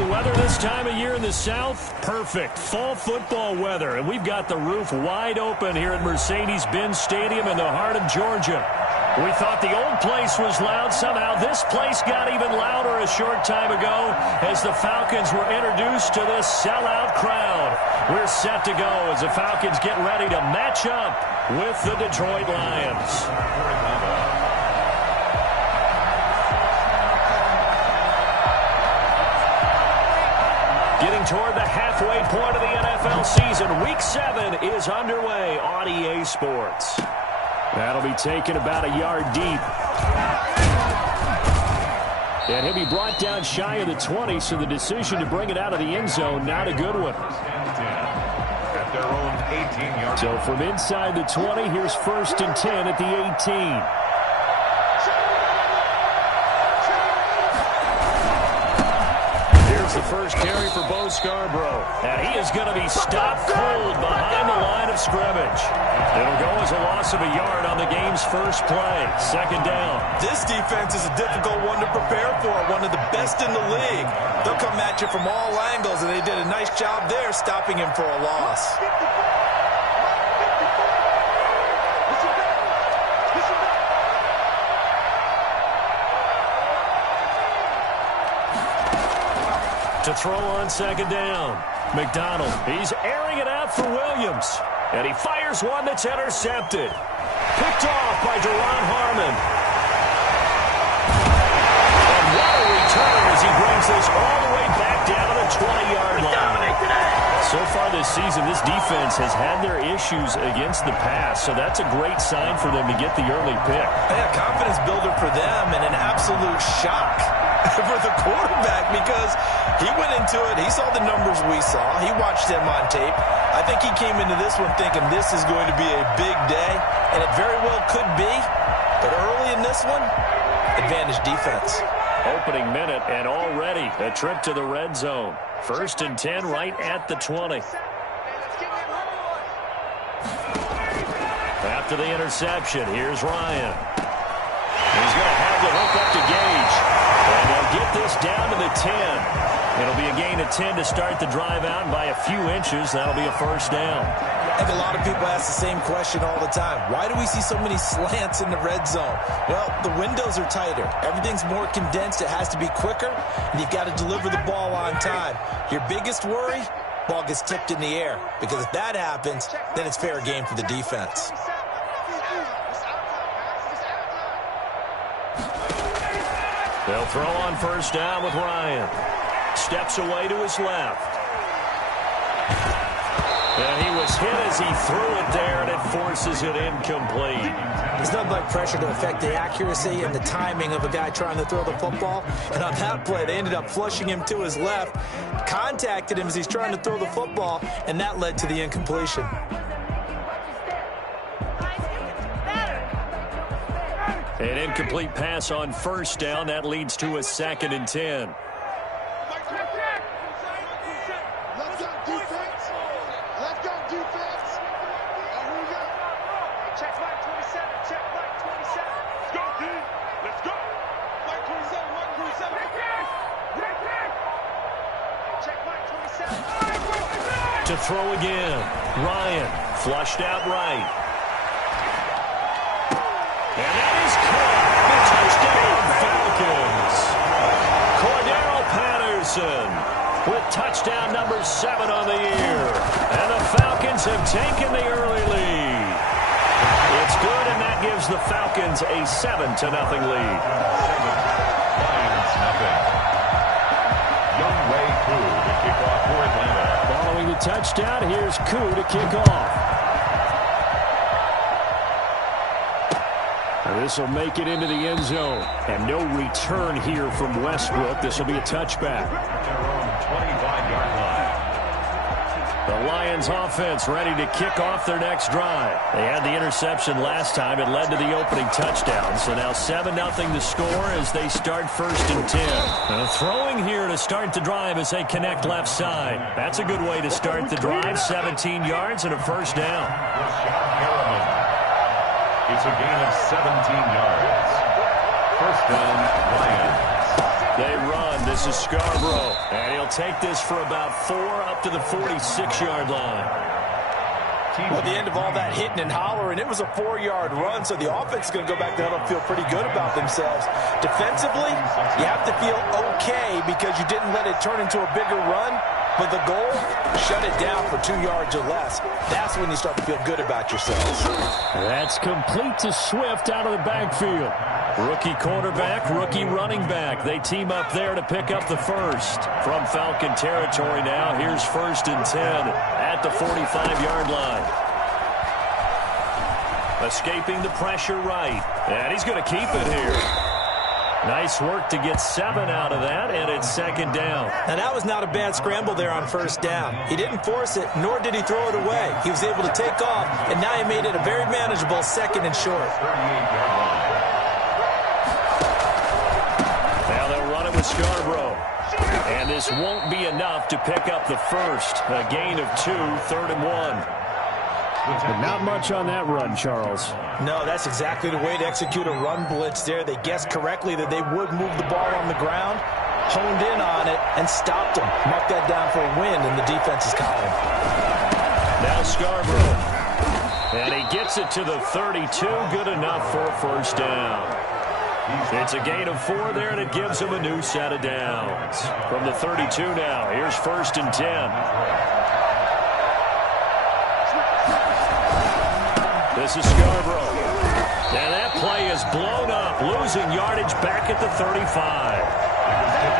the weather this time of year in the South? Perfect. Fall football weather. And we've got the roof wide open here at Mercedes-Benz Stadium in the heart of Georgia. We thought the old place was loud. Somehow this place got even louder a short time ago as the Falcons were introduced to this sellout crowd. We're set to go as the Falcons get ready to match up with the Detroit Lions. Getting toward the halfway point of the NFL season. Week 7 is underway on EA Sports. That'll be taken about a yard deep. And he'll be brought down shy of the 20, so the decision to bring it out of the end zone, not a good one. At their own 18-yard. So from inside the 20, here's 1st and 10 at the 18. The first carry for Bo Scarborough. And he is going to be stopped cold behind the line of scrimmage. It'll go as a loss of a yard on the game's first play. 2nd down. This defense is a difficult one to prepare for. One of the best in the league. They'll come at you from all angles, and they did a nice job there stopping him for a loss. To throw on 2nd down. McDonald, he's airing it out for Williams. And he fires one that's intercepted. Picked off by Duron Harmon. And what a return as he brings this all the way back down to the 20-yard line. So far this season, this defense has had their issues against the pass, so that's a great sign for them to get the early pick. Yeah, confidence builder for them and an absolute shock for the quarterback because he went into it. He saw the numbers we saw. He watched them on tape. I think he came into this one thinking this is going to be a big day, and it very well could be. But early in this one, advantage defense. Opening minute, and already a trip to the red zone. 1st and 10 right at the 20. After the interception, here's Ryan. He's going to have the hook up to Gage. And they'll get this down to the 10. It'll be a gain of 10 to start the drive out, and by a few inches, that'll be a 1st down. I think a lot of people ask the same question all the time. Why do we see so many slants in the red zone? Well, the windows are tighter. Everything's more condensed. It has to be quicker, and you've got to deliver the ball on time. Your biggest worry, ball gets tipped in the air, because if that happens, then it's fair game for the defense. They'll throw on 1st down with Ryan. Steps away to his left. And he was hit as he threw it there, and it forces it incomplete. There's nothing like pressure to affect the accuracy and the timing of a guy trying to throw the football. And on that play, they ended up flushing him to his left, contacted him as he's trying to throw the football, and that led to the incompletion. An incomplete pass on 1st down. That leads to a 2nd and 10. To throw again. Ryan flushed out right. And that is caught. Touchdown, Falcons. Cordero Patterson with touchdown number 7 on the year. And the Falcons have taken the early lead. It's good, and that gives the Falcons a 7-0 lead. Lions nothing. Youngway Koo to kick off for Atlanta. Following the touchdown, here's Koo to kick off. This will make it into the end zone. And no return here from Westbrook. This will be a touchback. Their own 25-yard line. The Lions offense ready to kick off their next drive. They had the interception last time. It led to the opening touchdown. So now 7-0 the score as they start 1st and 10. Throwing here to start the drive as they connect left side. That's a good way to start the drive. 17 yards and a 1st down. It's a gain of 17 yards. 1st down, Lions. They run. This is Scarborough. And he'll take this for about 4 up to the 46-yard line. Well, at the end of all that hitting and hollering, it was a 4-yard run, so the offense is going to go back to huddle and feel pretty good about themselves. Defensively, you have to feel okay because you didn't let it turn into a bigger run, but the goal, shut it down for 2 yards or less. That's when you start to feel good about yourselves. That's complete to Swift out of the backfield. Rookie quarterback, rookie running back. They team up there to pick up the first. From Falcon territory now, here's 1st and 10 at the 45-yard line. Escaping the pressure right. And he's going to keep it here. Nice work to get 7 out of that, and it's 2nd down. Now, that was not a bad scramble there on 1st down. He didn't force it, nor did he throw it away. He was able to take off, and now he made it a very manageable 2nd and short. Now they'll run it with Scarborough. And this won't be enough to pick up the first. A gain of 2, 3rd and 1. But not much on that run, Charles. No, that's exactly the way to execute a run blitz there. They guessed correctly that they would move the ball on the ground, honed in on it, and stopped them. Marked that down for a win in the defense's column. Now Scarborough. And he gets it to the 32. Good enough for a 1st down. It's a gain of 4 there, and it gives him a new set of downs. From the 32 now, here's 1st and 10. This is Scarborough. And that play is blown up, losing yardage back at the 35.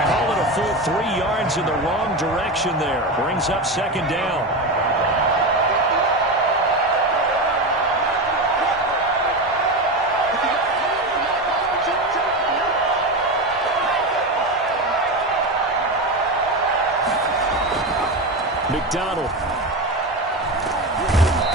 Call it a full 3 yards in the wrong direction there. Brings up 2nd down. McDonald.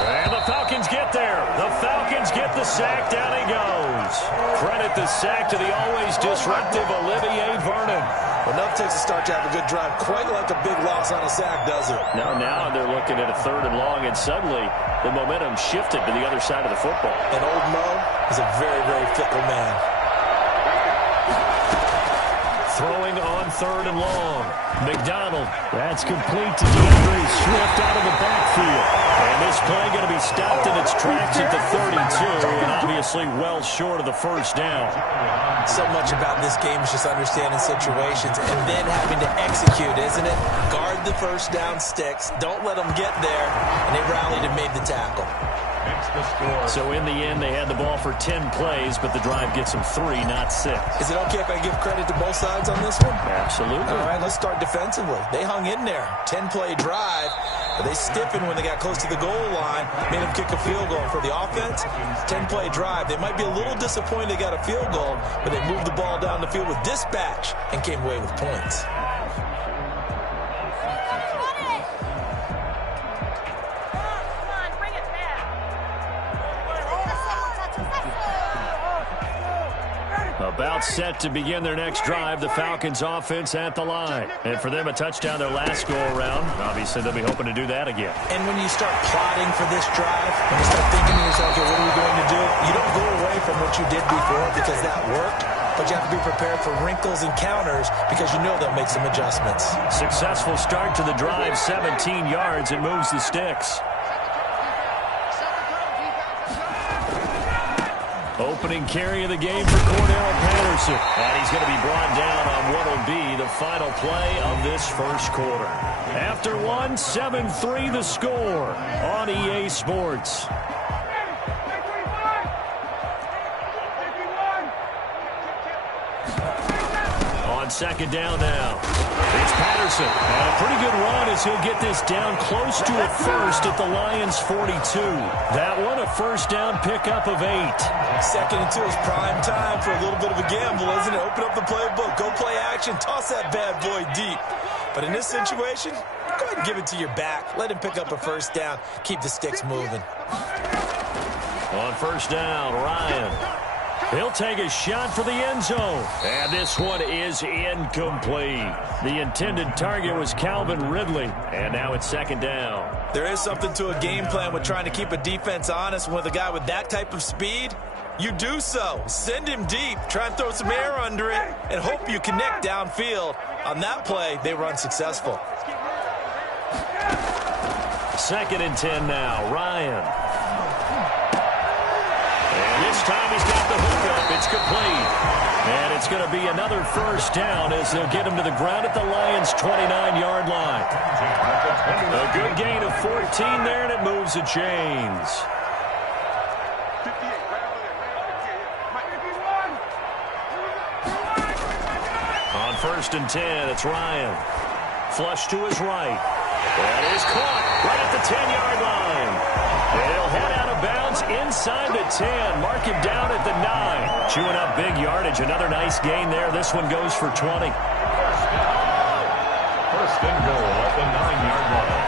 And the Falcons get there. The Falcons get the sack. Down he goes. Credit the sack to the always disruptive Olivier Vernon. Enough takes a start to have a good drive. Quite like a big loss on a sack, does it? Now they're looking at a 3rd and long, and suddenly the momentum shifted to the other side of the football. And old Mo is a very, very fickle man. Throwing on 3rd and long. McDonald. That's complete to DeAndre Swift out of the backfield. And this play going to be stopped in its tracks at the 32, and obviously well short of the 1st down. So much about this game is just understanding situations and then having to execute, isn't it? Guard the 1st down sticks. Don't let them get there. And they rallied and made the tackle. So in the end, they had the ball for 10 plays, but the drive gets them 3, not 6. Is it okay if I give credit to both sides on this one? Absolutely. All right, let's start defensively. They hung in there. 10-play drive, but they stiffened when they got close to the goal line, made them kick a field goal. For the offense, 10-play drive. They might be a little disappointed they got a field goal, but they moved the ball down the field with dispatch and came away with points. About set to begin their next drive, the Falcons offense at the line. And for them, a touchdown their last go-around. Obviously, they'll be hoping to do that again. And when you start plotting for this drive, when you start thinking to yourself, okay, what are we going to do? You don't go away from what you did before because that worked, but you have to be prepared for wrinkles and counters because you know they'll make some adjustments. Successful start to the drive, 17 yards, and moves the sticks. Opening carry of the game for Cordell Patterson. And he's going to be brought down on what will be the final play of this 1st quarter. After 7-3 the score on EA Sports. On 2nd down now. It's Patterson. And a pretty good run as he'll get this down close to a 1st at the Lions' 42. That one, a 1st down pickup of 8. 2nd and 2 is prime time for a little bit of a gamble, isn't it? Open up the playbook, go play action, toss that bad boy deep. But in this situation, go ahead and give it to your back. Let him pick up a 1st down. Keep the sticks moving. On 1st down, Ryan. He'll take a shot for the end zone. And this one is incomplete. The intended target was Calvin Ridley. And now it's 2nd down. There is something to a game plan with trying to keep a defense honest with a guy with that type of speed. You do so. Send him deep. Try and throw some air under it and hope you connect downfield. On that play, they were unsuccessful. 2nd and 10 now. Ryan. And this time he's got the hookup. It's complete. And it's going to be another first down as they'll get him to the ground at the Lions' 29-yard line. A good gain of 14 there, and it moves the chains. On 1st and 10, it's Ryan. Flush to his right. That is caught right at the 10-yard line. He'll head out of bounds inside the 10. Mark him down at the 9. Chewing up big yardage. Another nice gain there. This one goes for 20. 1st and goal at the 9-yard line.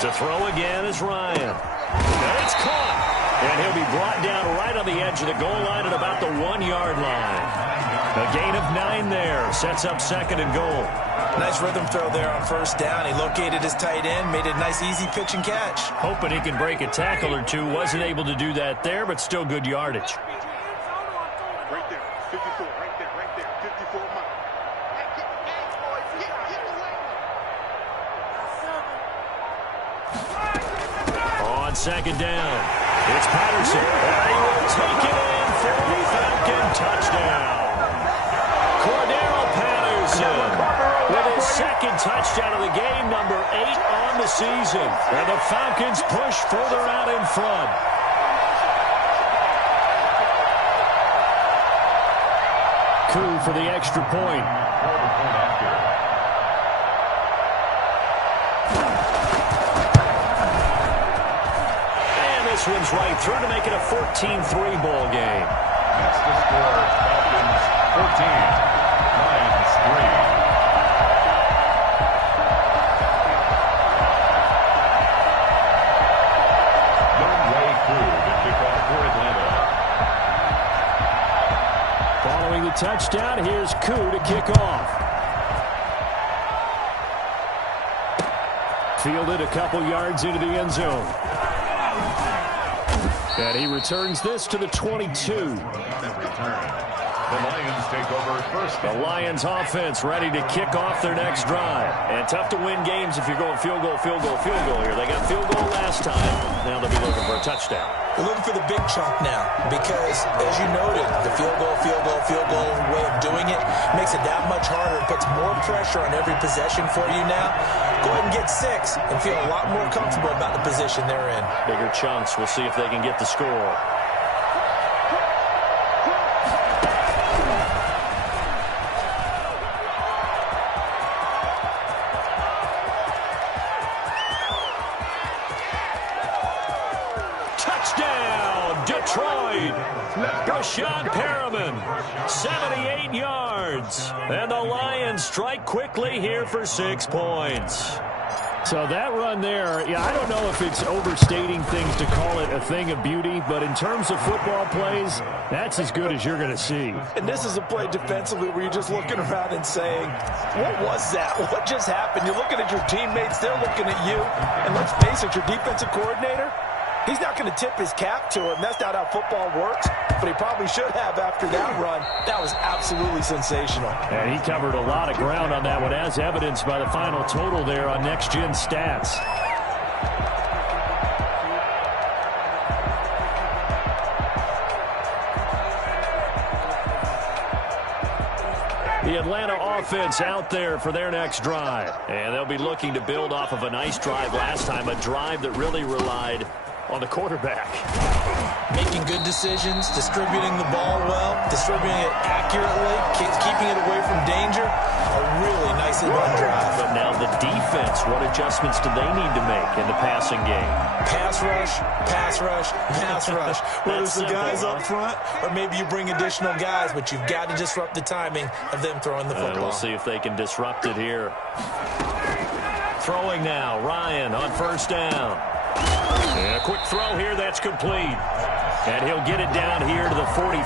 To throw again is Ryan. And it's caught. And he'll be brought down right on the edge of the goal line at about the 1-yard line. A gain of 9 there. Sets up 2nd and goal. Nice rhythm throw there on 1st down. He located his tight end, made it a nice easy pitch and catch. Hoping he can break a tackle or two. Wasn't able to do that there, but still good yardage. Right there, 54, right there, 54 miles. On 2nd down, it's Patterson. And he will take it in for a Falcon touchdown. Cordero Patterson with his 2nd touchdown of the game, number 8 on the season. And the Falcons push further out in front. Coup for the extra point. And this one's right through to make it a 14-3 ball game. That's the score. Falcons 14, Lions 3. Following the touchdown, here's Koo to kick off. Fielded a couple yards into the end zone. And he returns this to the 22. The Lions take over 1st. The Lions offense ready to kick off their next drive. And tough to win games if you're going field goal here. They got field goal last time. Now they'll be looking for a touchdown. They're looking for the big chunk now because, as you noted, the field goal way of doing it makes it that much harder. It puts more pressure on every possession for you now. Go ahead and get 6 and feel a lot more comfortable about the position they're in. Bigger chunks. We'll see if they can get the score. Touchdown, Detroit. Rashad Perriman, 78 yards. And the Lions strike quickly here for 6 points. So that run there, I don't know if it's overstating things to call it a thing of beauty, but in terms of football plays, that's as good as you're going to see. And this is a play defensively where you're just looking around and saying, what was that? What just happened? You're looking at your teammates, they're looking at you. And let's face it, your defensive coordinator, he's not going to tip his cap to him. That's not how football works, but he probably should have after that run. That was absolutely sensational. And he covered a lot of ground on that one, as evidenced by the final total there on Next Gen Stats. The Atlanta offense out there for their next drive. And they'll be looking to build off of a nice drive last time, a drive that really relied on the quarterback. Making good decisions, distributing the ball well, distributing it accurately, keeping it away from danger. A really nice run drive. But now the defense, what adjustments do they need to make in the passing game? Pass rush, pass rush, pass rush. Whether it's the guys up front or maybe you bring additional guys, but you've got to disrupt the timing of them throwing the football. We'll see if they can disrupt it here. Throwing now, Ryan on first down. And a quick throw here, that's complete. And he'll get it down here to the 43.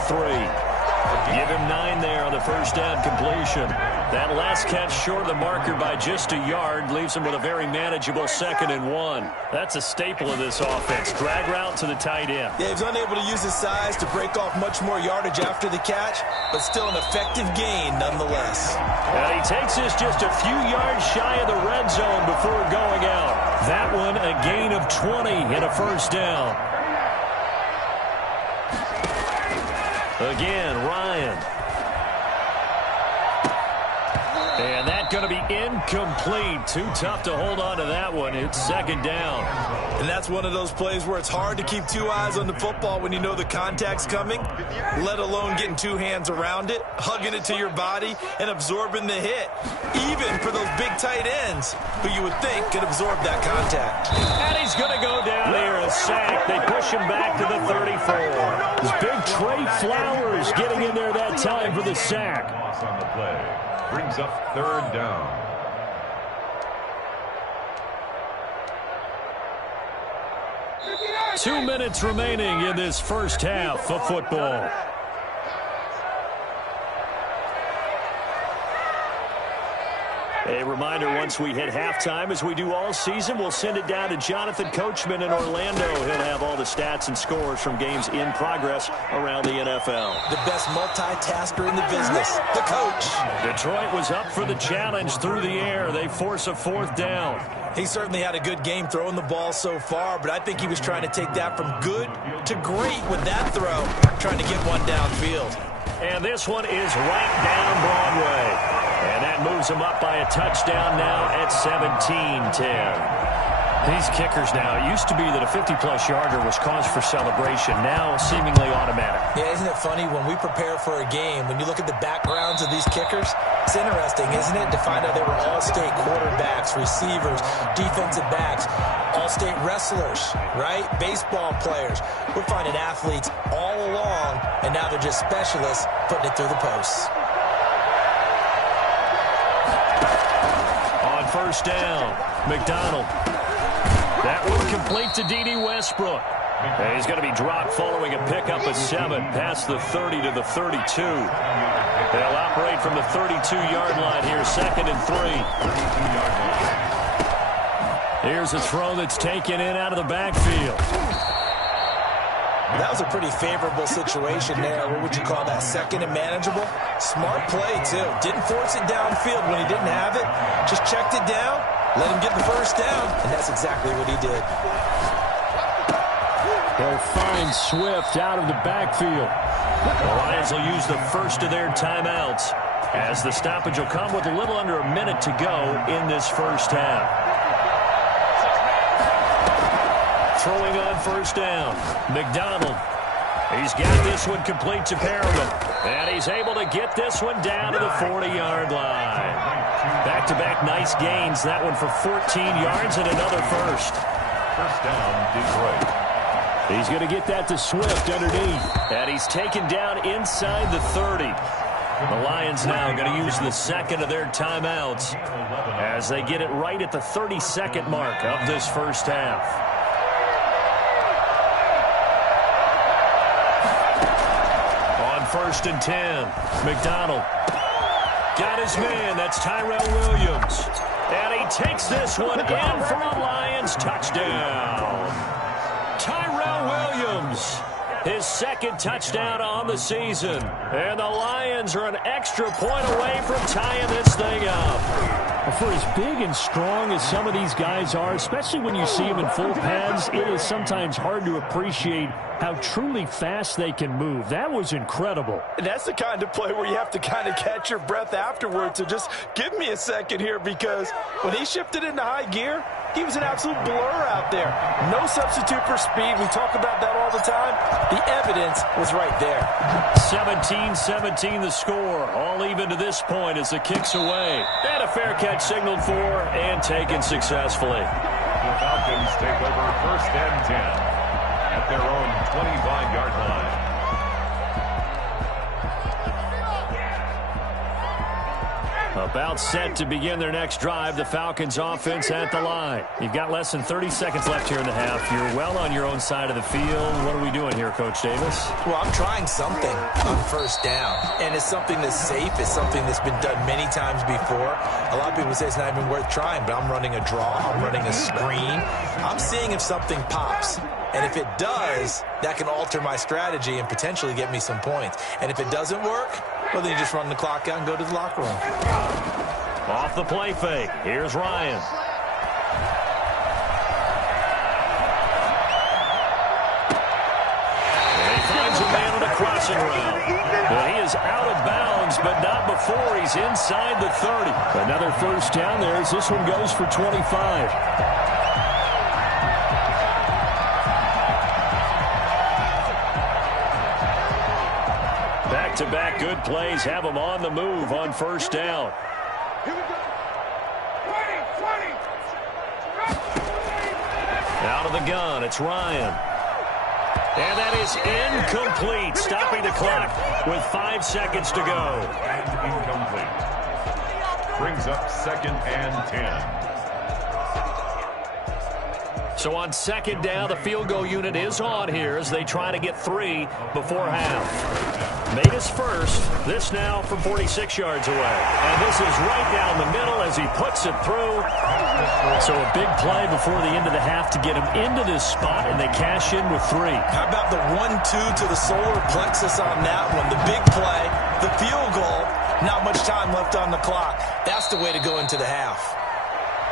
Give him 9 there on the first down completion. That last catch short of the marker by just a yard leaves him with a very manageable 2nd and 1. That's a staple of this offense. Drag route to the tight end. Yeah, he was unable to use his size to break off much more yardage after the catch, but still an effective gain nonetheless. He takes this just a few yards shy of the red zone before going out. That one a gain of 20 and a first down. Again, Ryan. And that's going to be incomplete. Too tough to hold on to that one. It's 2nd down. And that's one of those plays where it's hard to keep 2 eyes on the football when you know the contact's coming, let alone getting 2 hands around it, hugging it to your body, and absorbing the hit. Even for those big tight ends who you would think could absorb that contact. And he's going to go down here, a sack. They push him back to the 34. This big Trey Flowers getting in there that time for the sack. On the play. Brings up 3rd down. Two minutes remaining in this first half of football. A reminder, once we hit halftime, as we do all season, we'll send it down to Jonathan Coachman in Orlando. He'll have all the stats and scores from games in progress around the NFL. The best multitasker in the business, the coach. Detroit was up for the challenge through the air. They force a 4th down. He certainly had a good game throwing the ball so far, but I think he was trying to take that from good to great with that throw, trying to get one downfield. And this one is right down Broadway. And that moves him up by a touchdown now at 17-10. These kickers now, it used to be that a 50-plus yarder was cause for celebration. Now seemingly automatic. Yeah, isn't it funny when we prepare for a game, when you look at the backgrounds of these kickers, it's interesting, isn't it, to find out they were all-state quarterbacks, receivers, defensive backs, all-state wrestlers, right? Baseball players. We're finding athletes all along, and now they're just specialists putting it through the posts. On first down, McDonald. That one complete to D.D. Westbrook. And he's going to be dropped following a pickup of 7 past the 30 to the 32. They'll operate from the 32-yard line here, 2nd and 3. Here's a throw that's taken in out of the backfield. That was a pretty favorable situation there. What would you call that? 2nd and manageable? Smart play, too. Didn't force it downfield when he didn't have it. Just checked it down, let him get the first down, and that's exactly what he did. They'll find Swift out of the backfield. The Lions will use the first of their timeouts, as the stoppage will come with a little under a minute to go in this first half. Throwing on first down, McDonald. He's got this one complete to Perriman. And he's able to get this one down to the 40-yard line. Back-to-back nice gains. That one for 14 yards and another first. First down, Detroit. He's going to get that to Swift underneath. And he's taken down inside the 30. The Lions now going to use the second of their timeouts as they get it right at the 32nd mark of this first half. First and 10. McDonald got his man. That's Tyrell Williams. And he takes this one in for a Lions touchdown. Tyrell Williams, his 2nd touchdown on the season. And the Lions are an extra point away from tying this thing up. For as big and strong as some of these guys are, especially when you see them in full pads, it is sometimes hard to appreciate how truly fast they can move. That was incredible. And that's the kind of play where you have to kind of catch your breath afterwards. So just give me a second here, because when he shifted into high gear, He was an absolute blur out there. No substitute for speed. We talk about that all the time. The evidence was right there. 17-17 the score. All even to this point as the kick's away. And a fair catch signaled for and taken successfully. The Falcons take over 1st and 10 at their own 25-yard line. About set to begin their next drive, the Falcons offense at the line. You've got less than 30 seconds left here in the half. You're well on your own side of the field. What are we doing here, Coach Davis? Well, I'm trying something on 1st down, and it's something that's safe. It's something that's been done many times before. A lot of people say it's not even worth trying, but I'm running a draw. I'm running a screen. I'm seeing if something pops. And if it does, that can alter my strategy and potentially get me some points. And if it doesn't work, well, then you just run the clock out and go to the locker room. Off the play fake. Here's Ryan. And he finds a man on a crossing route. Well, he is out of bounds, but not before he's inside the 30. Another 1st down there as this one goes for 25. Back-to-back good plays have them on the move on 1st down. Here we go. 20. Out of the gun, it's Ryan. And that is incomplete, stopping the clock with 5 seconds to go. And incomplete. Brings up 2nd and 10. So on 2nd down, the field goal unit is on here as they try to get 3 before half. Made his first. This now from 46 yards away. And this is right down the middle as he puts it through. So a big play before the end of the half to get him into this spot, and they cash in with 3. How about the 1-2 to the solar plexus on that one? The big play, the field goal, not much time left on the clock. That's the way to go into the half.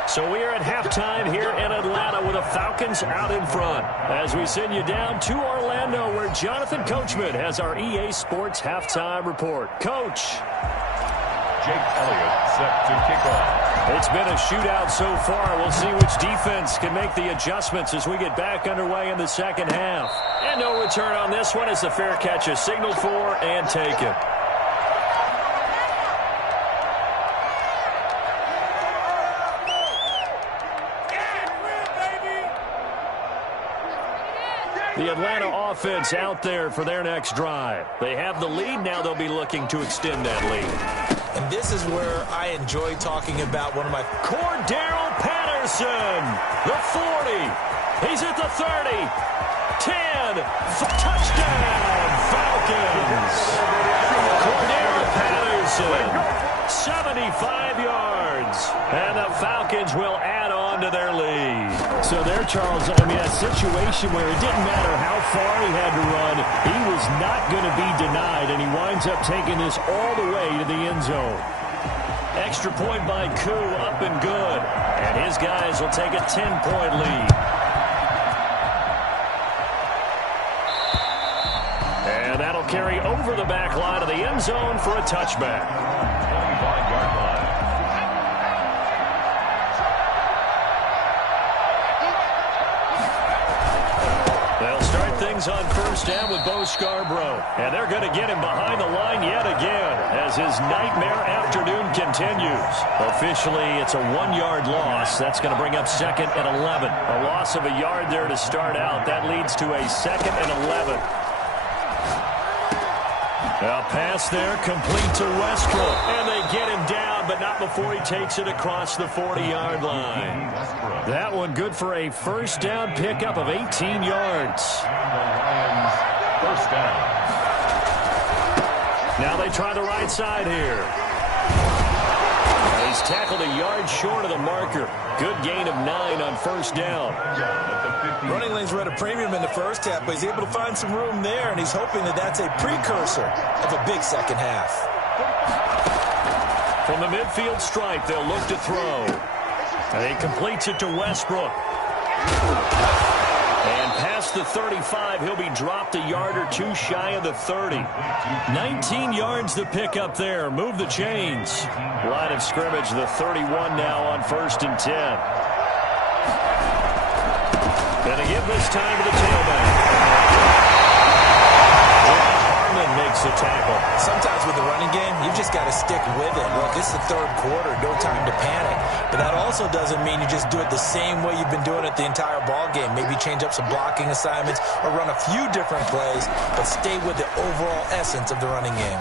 So we are at halftime here in Atlanta with the Falcons out in front. As we send you down to Orlando where Jonathan Coachman has our EA Sports halftime report. Coach. Jake Elliott set to kick off. It's been a shootout so far. We'll see which defense can make the adjustments as we get back underway in the 2nd half. And no return on this one as the fair catch is signaled for and taken. The Atlanta offense out there for their next drive. They have the lead. Now they'll be looking to extend that lead. And this is where I enjoy talking about one of my... Cordero Patterson, the 40. He's at the 30. 10. Touchdown, Falcons. Cordero Patterson, 75 yards. And the Falcons will add on to their lead. So there, Charles, I mean, a situation where it didn't matter how far he had to run, he was not going to be denied, and he winds up taking this all the way to the end zone. Extra point by Koo, up and good. And his guys will take a 10-point lead. And that'll carry over the back line of the end zone for a touchback. 25-yard line. They'll start things on 1st down with Bo Scarborough. And they're going to get him behind the line yet again as his nightmare afternoon continues. Officially, it's a 1-yard loss. That's going to bring up 2nd and 11. A loss of a yard there to start out. That leads to a 2nd and 11. A pass there, complete to Westbrook. And they get him down, but not before he takes it across the 40-yard line. That one good for a 1st down pickup of 18 yards. The Lions, 1st down. Now they try the right side here. He's tackled a yard short of the marker. Good gain of 9 on 1st down. Running lanes were at a premium in the 1st half, but he's able to find some room there, and he's hoping that that's a precursor of a big 2nd half. From the midfield stripe, they'll look to throw. And he completes it to Westbrook. And past the 35, he'll be dropped a yard or 2 shy of the 30. 19 yards to pick up there. Move the chains. Line of scrimmage, the 31 now on 1st and 10. give this time to the tailback. Makes the tackle. Sometimes with the running game, you've just got to stick with it. Look, it's the third quarter, no time to panic. But that also doesn't mean you just do it the same way you've been doing it the entire ball game. Maybe change up some blocking assignments or run a few different plays, but stay with the overall essence of the running game.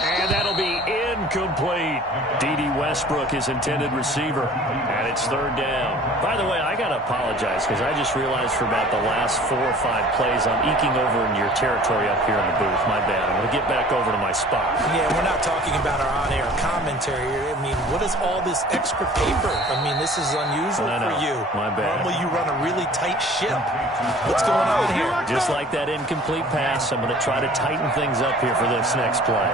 And that'll be incomplete. D.D. Westbrook, his intended receiver. And it's third down. By the way, I got to apologize because I just realized for about the last 4 or 5 plays I'm eking over in your territory up here in the booth. My bad. I'm going to get back over to my spot. Yeah, we're not talking about our on-air commentary here. I mean, what is all this extra paper? I mean, this is unusual for you. My bad. Normally you run a really tight ship. What's going on here? Just like that incomplete pass, I'm going to try to tighten things up here for this next play.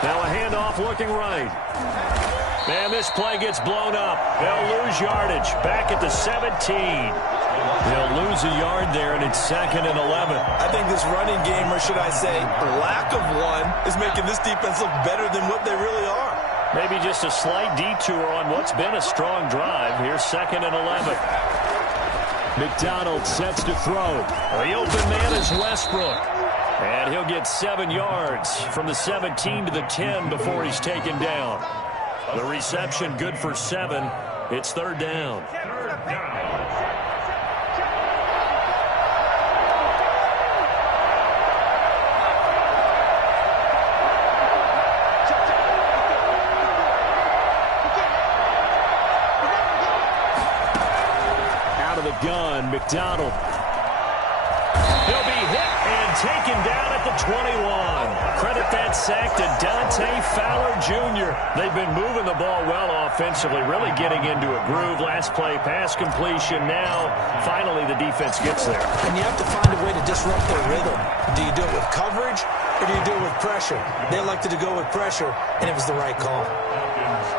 Now a handoff looking right. And this play gets blown up. They'll lose yardage. Back at the 17. They'll lose a yard there, and it's 2nd and 11. I think this running game, or should I say lack of one, is making this defense look better than what they really are. Maybe just a slight detour on what's been a strong drive. Here's 2nd and 11. McDonald sets to throw. The open man is Westbrook. And he'll get 7 yards from the 17 to the 10 before he's taken down. The reception good for 7. It's third down. Out of the gun, McDonald. He'll be hit and taken down at the 21. Credit that sack to Dante Fowler Jr. They've been moving the ball well offensively, really getting into a groove. Last play, pass completion. Now, finally, the defense gets there. And you have to find a way to disrupt their rhythm. Do you do it with coverage or do you do it with pressure? They elected to go with pressure, and it was the right call.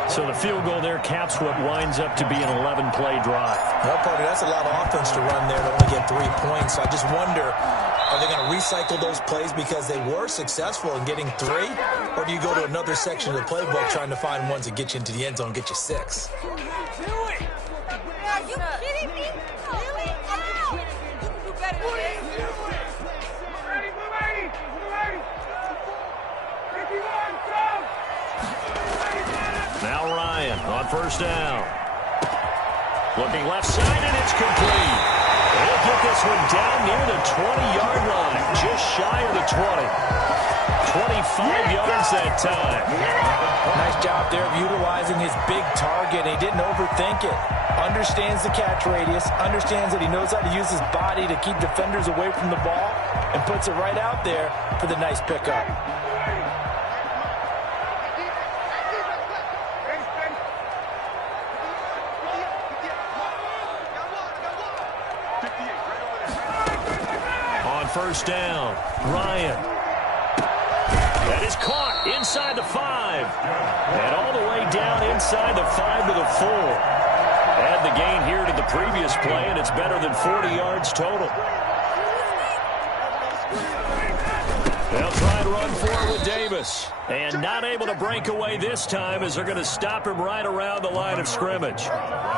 So the field goal there caps what winds up to be an 11-play drive. No, Parker, that's a lot of offense to run there to only get 3 points. So I just wonder, are they going to recycle those plays because they were successful in getting 3? Or do you go to another section of the playbook trying to find ones that get you into the end zone and get you 6? Are you kidding me? Really? Wow. You can do better than this. Now Ryan on first down. Looking left side, and it's complete. They'll get this one down near the 20-yard line, just shy of the 20. 25 yards that time. Nice job there of utilizing his big target. He didn't overthink it. Understands the catch radius, understands that he knows how to use his body to keep defenders away from the ball, and puts it right out there for the nice pickup. First down, Ryan. That is caught inside the 5. And all the way down inside the 5 to the 4. Add the gain here to the previous play, and it's better than 40 yards total. They'll try and run for it with Davis. And not able to break away this time as they're going to stop him right around the line of scrimmage.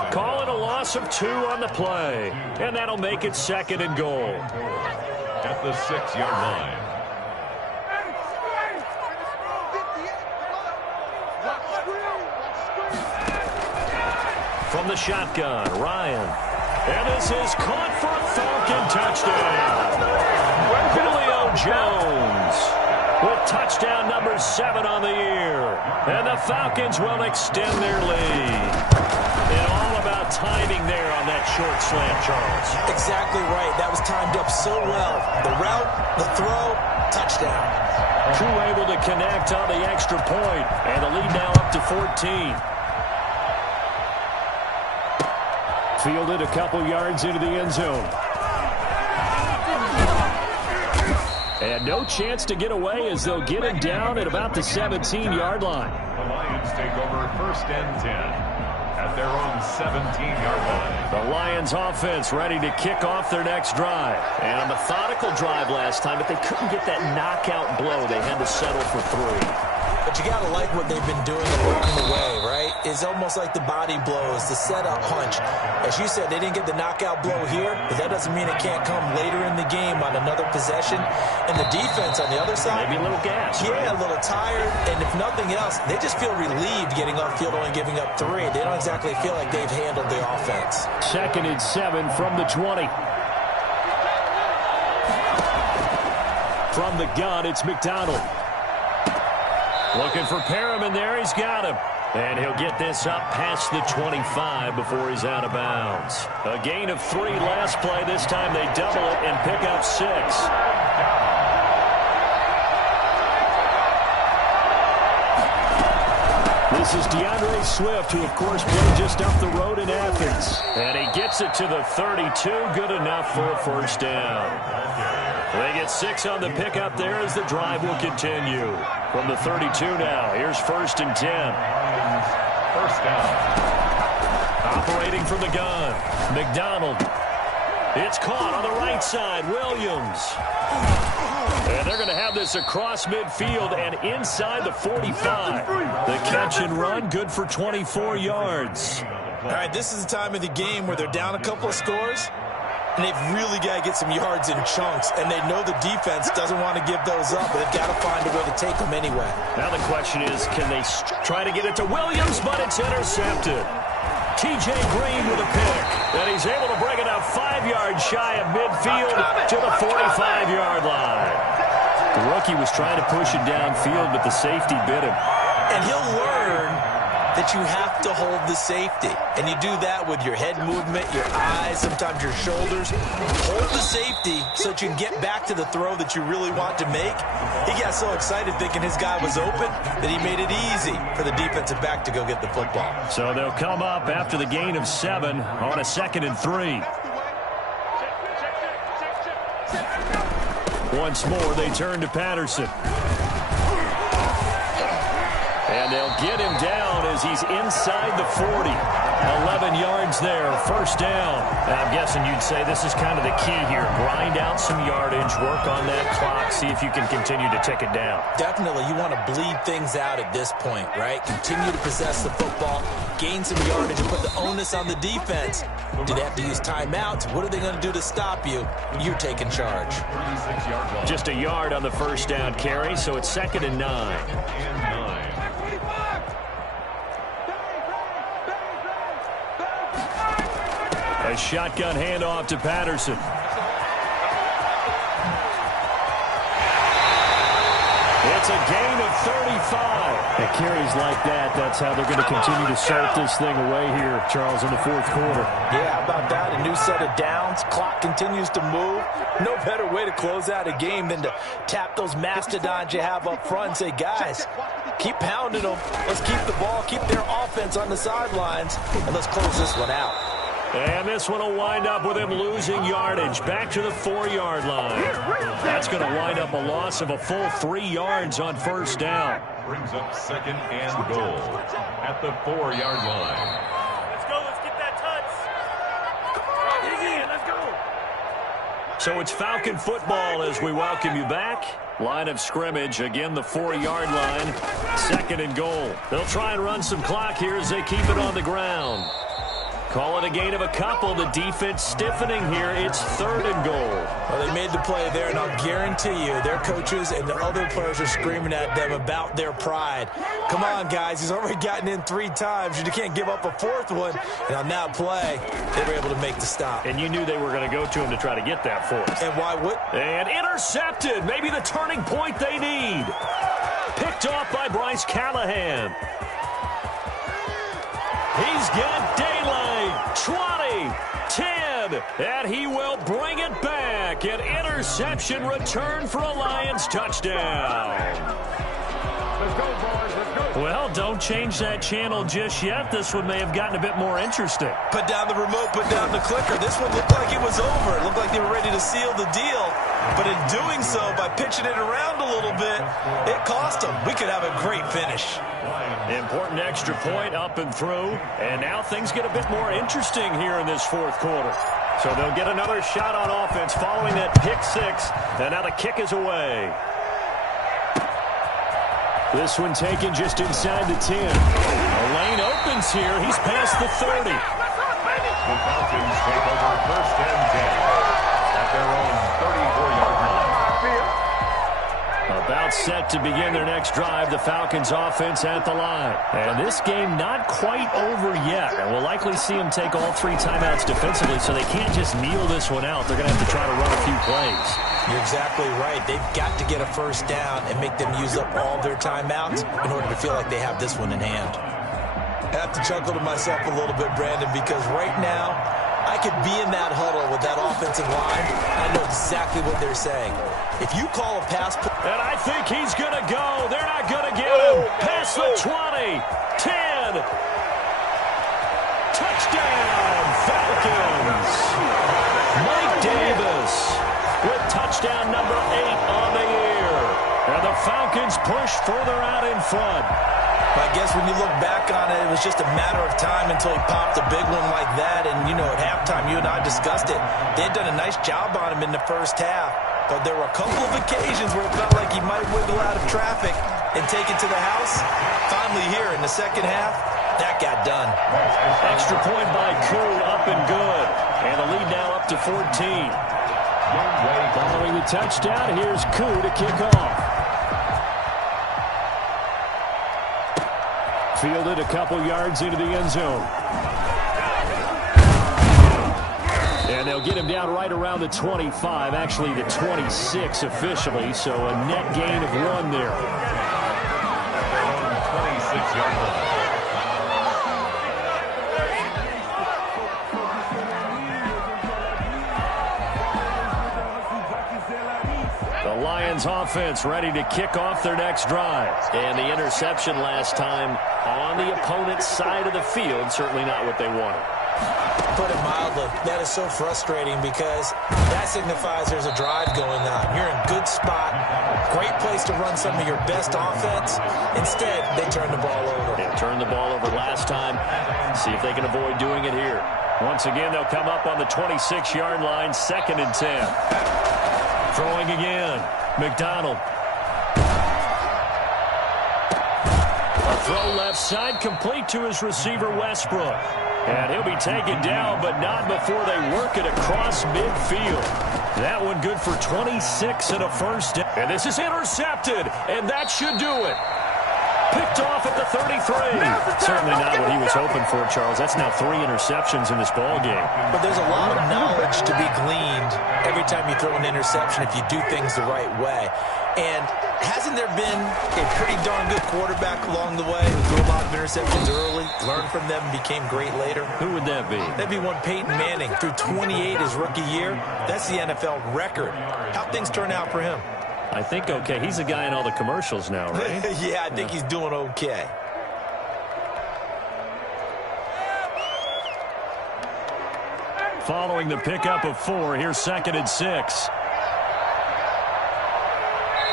Calling a loss of 2 on the play. And that'll make it 2nd and goal. At the 6-yard line. From the shotgun, Ryan. And this is caught for a Falcon touchdown. Julio Jones with touchdown number 7 on the year. And the Falcons will extend their lead. And all about timing there on that short slant, Charles. Exactly right. That was timed up so well. The route, the throw, touchdown. Crew able to connect on the extra point. And the lead now up to 14. Fielded a couple yards into the end zone. And no chance to get away as they'll get him down at about the 17-yard line. The Lions take over 1st and 10. At their own 17-yard line. The Lions offense ready to kick off their next drive. And a methodical drive last time, but they couldn't get that knockout blow. They had to settle for 3. But you got to like what they've been doing along the way, right? is almost like the body blows, the setup punch. As you said, they didn't get the knockout blow here, but that doesn't mean it can't come later in the game on another possession. And the defense on the other side, maybe a little gas. Yeah, right? A little tired. And if nothing else, they just feel relieved getting off field only giving up 3. They don't exactly feel like they've handled the offense. 2nd and 7 from the 20. From the gun, it's McDonald. Looking for Perriman there. He's got him. And he'll get this up past the 25 before he's out of bounds. A gain of 3 last play. This time they double it and pick up 6. This is DeAndre Swift, who, of course, played just up the road in Athens. And he gets it to the 32. Good enough for a first down. They get 6 on the pickup there as the drive will continue. From the 32 now, here's 1st and 10. First down. Operating from the gun, McDonald. It's caught on the right side, Williams. And they're going to have this across midfield and inside the 45. The catch and run, good for 24 yards. All right, this is the time of the game where they're down a couple of scores, and they've really got to get some yards in chunks, and they know the defense doesn't want to give those up, but they've got to find a way to take them anyway. Now the question is, can they try to get it to Williams, but it's intercepted. T.J. Green with a pick, and he's able to bring it up 5 yards shy of midfield to the 45-yard line. The rookie was trying to push it downfield, but the safety bit him. And he'll learn that you have to hold the safety. And you do that with your head movement, your eyes, sometimes your shoulders. Hold the safety so that you can get back to the throw that you really want to make. He got so excited thinking his guy was open that he made it easy for the defensive back to go get the football. So they'll come up after the gain of 7 on a 2nd and 3. Once more, they turn to Patterson. And they'll get him down as he's inside the 40. 11 yards there, first down. And I'm guessing you'd say this is kind of the key here. Grind out some yardage, work on that clock, see if you can continue to tick it down. Definitely, you want to bleed things out at this point, right? Continue to possess the football, gain some yardage, and put the onus on the defense. Do they have to use timeouts? What are they going to do to stop you? You're taking charge. Just a yard on the first down carry, so it's 2nd and 9. A shotgun handoff to Patterson. It's a gain of 35. It carries like that. That's how they're going to continue to start this thing away here, Charles, in the 4th quarter. Yeah, how about that? A new set of downs. Clock continues to move. No better way to close out a game than to tap those mastodons you have up front and say, guys, keep pounding them. Let's keep the ball, keep their offense on the sidelines, and let's close this one out. And this one will wind up with him losing yardage back to the 4-yard line. That's going to wind up a loss of a full 3 yards on first down. Brings up 2nd and goal at the 4-yard line. Let's go. Let's get that touch. Dig in. Let's go. So it's Falcon football as we welcome you back. Line of scrimmage, again the 4-yard line. 2nd and goal. They'll try and run some clock here as they keep it on the ground. Call it a gain of a couple. The defense stiffening here. It's 3rd and goal. Well, they made the play there, and I'll guarantee you their coaches and the other players are screaming at them about their pride. Come on, guys. He's already gotten in 3 times. You can't give up a 4th one. And on that play, they were able to make the stop. And you knew they were going to go to him to try to get that 4th. And why would? And intercepted. Maybe the turning point they need. Picked off by Bryce Callahan. He's got daylight, 20, 10, and he will bring it back. An interception return for a Lions touchdown. Let's go, boys. Let's go. Well, don't change that channel just yet. This one may have gotten a bit more interesting. Put down the remote, put down the clicker. This one looked like it was over. It looked like they were ready to seal the deal. But in doing so, by pitching it around a little bit, it cost them. We could have a great finish. Important extra point up and through. And now things get a bit more interesting here in this 4th quarter. So they'll get another shot on offense following that pick 6. And now the kick is away. This one taken just inside the 10. A lane lane opens here. He's past the 30. The Falcons take over first and 10 at their own 34-yard line. About set to begin their next drive, the Falcons offense at the line. And this game not quite over yet. And we'll likely see them take all 3 timeouts defensively, so they can't just kneel this one out. They're going to have to try to run a few plays. You're exactly right. They've got to get a first down and make them use up all their timeouts in order to feel like they have this one in hand. I have to chuckle to myself a little bit, Brandon, because right now I could be in that huddle with that offensive line. I know exactly what they're saying. If you call a pass play, and I think he's going to go. They're not going to get him. Past the 20, 10. Touchdown, Falcons. Mike Davis with touchdown number 8 on the year. And the Falcons push further out in front. I guess when you look back on it, it was just a matter of time until he popped a big one like that. And, you know, at halftime, you and I discussed it. They had done a nice job on him in the first half. But there were a couple of occasions where it felt like he might wiggle out of traffic and take it to the house. Finally here in the second half, that got done. Extra point by Koo, up and good. And the lead now up to 14. Following the touchdown, here's Koo to kick off. Fielded a couple yards into the end zone. And they'll get him down right around the 25, actually the 26 officially, so a net gain of 1 there. 26-yard line. The Lions offense ready to kick off their next drive. And the interception last time on the opponent's side of the field, certainly not what they wanted. Put it mildly, that is so frustrating because that signifies there's a drive going on. You're in a good spot, great place to run some of your best offense. Instead, they turn the ball over. They turned the ball over last time. See if they can avoid doing it here. Once again, they'll come up on the 26-yard line, 2nd and 10. Throwing again, McDonald. A throw left side, complete to his receiver, Westbrook. And he'll be taken down, but not before they work it across midfield. That one good for 26 and a first down. And this is intercepted, and that should do it. Picked off at the 33. Certainly not what he was hoping for, Charles. That's now 3 interceptions in this ball game. But there's a lot of knowledge to be gleaned every time you throw an interception if you do things the right way. And hasn't there been a pretty darn good quarterback along the way who threw a lot of interceptions early, learned from them, became great later? Who would that be? That'd be one Peyton Manning. Threw 28 his rookie year. That's the NFL record. How'd things turn out for him? I think okay. He's a guy in all the commercials now, right? Yeah, I think he's doing okay. Following the pickup of 4, here's 2nd and 6.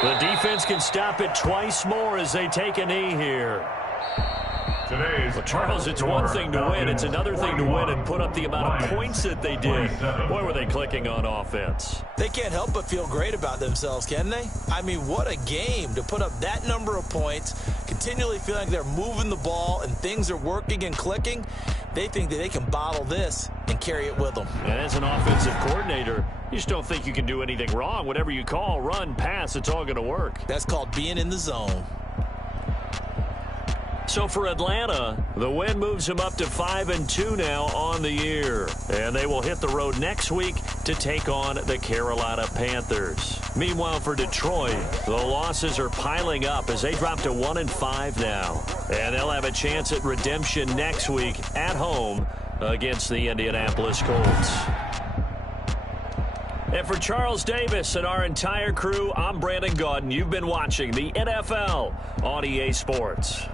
The defense can stop it twice more as they take a knee here. Well, Charles, it's one thing to win. It's another thing to win and put up the amount of points that they did. Boy, were they clicking on offense. They can't help but feel great about themselves, can they? I mean, what a game to put up that number of points, continually feeling like they're moving the ball and things are working and clicking. They think that they can bottle this and carry it with them. And as an offensive coordinator, you just don't think you can do anything wrong. Whatever you call, run, pass, it's all going to work. That's called being in the zone. So for Atlanta, the win moves them up to 5-2 now on the year. And they will hit the road next week to take on the Carolina Panthers. Meanwhile, for Detroit, the losses are piling up as they drop to 1-5 now. And they'll have a chance at redemption next week at home against the Indianapolis Colts. And for Charles Davis and our entire crew, I'm Brandon Gaudin. You've been watching the NFL on EA Sports.